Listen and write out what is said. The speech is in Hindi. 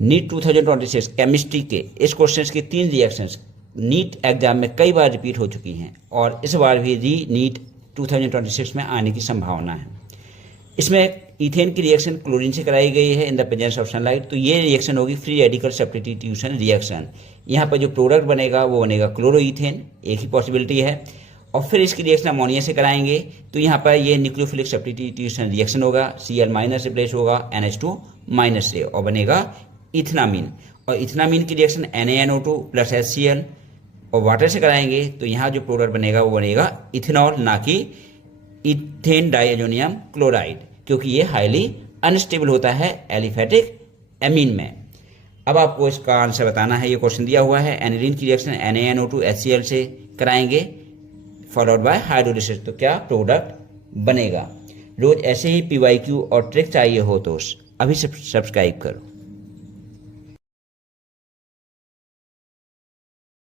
नीट 2026 केमिस्ट्री के इस क्वेश्चन की 3 रिएक्शंस नीट एग्जाम में कई बार रिपीट हो चुकी हैं और इस बार भी नीट 2026 में आने की संभावना है। इसमें इथेन की रिएक्शन क्लोरीन से कराई गई है in the presence of sunlight, तो ये रिएक्शन होगी फ्री रेडिकल सब्स्टिट्यूशन रिएक्शन। यहाँ पर जो प्रोडक्ट बनेगा वो बनेगा क्लोरोइथेन, एक ही पॉसिबिलिटी है। और फिर इसकी रिएक्शन अमोनिया से कराएंगे तो यहाँ पर ये न्यूक्लियोफिलिक सब्स्टिट्यूशन रिएक्शन होगा, Cl- रिप्लेस होगा NH2- से और बनेगा इथनामीन। और इथनामीन की रिएक्शन NaNO2 प्लस HCl और वाटर से कराएंगे तो यहाँ जो प्रोडक्ट बनेगा वो बनेगा इथेनॉल, ना कि इथेन डाइअमोनियम क्लोराइड, क्योंकि ये हाईली अनस्टेबल होता है एलिफेटिक एमीन में। अब आपको इसका आंसर बताना है, ये क्वेश्चन दिया हुआ है। एनिलीन की रिएक्शन NaNO2 HCl से कराएंगे फॉलोड बाय हाइड्रोलिसिस, तो क्या प्रोडक्ट बनेगा। रोज ऐसे ही PYQ और ट्रिक चाहिए हो तो अभी सब्सक्राइब करो।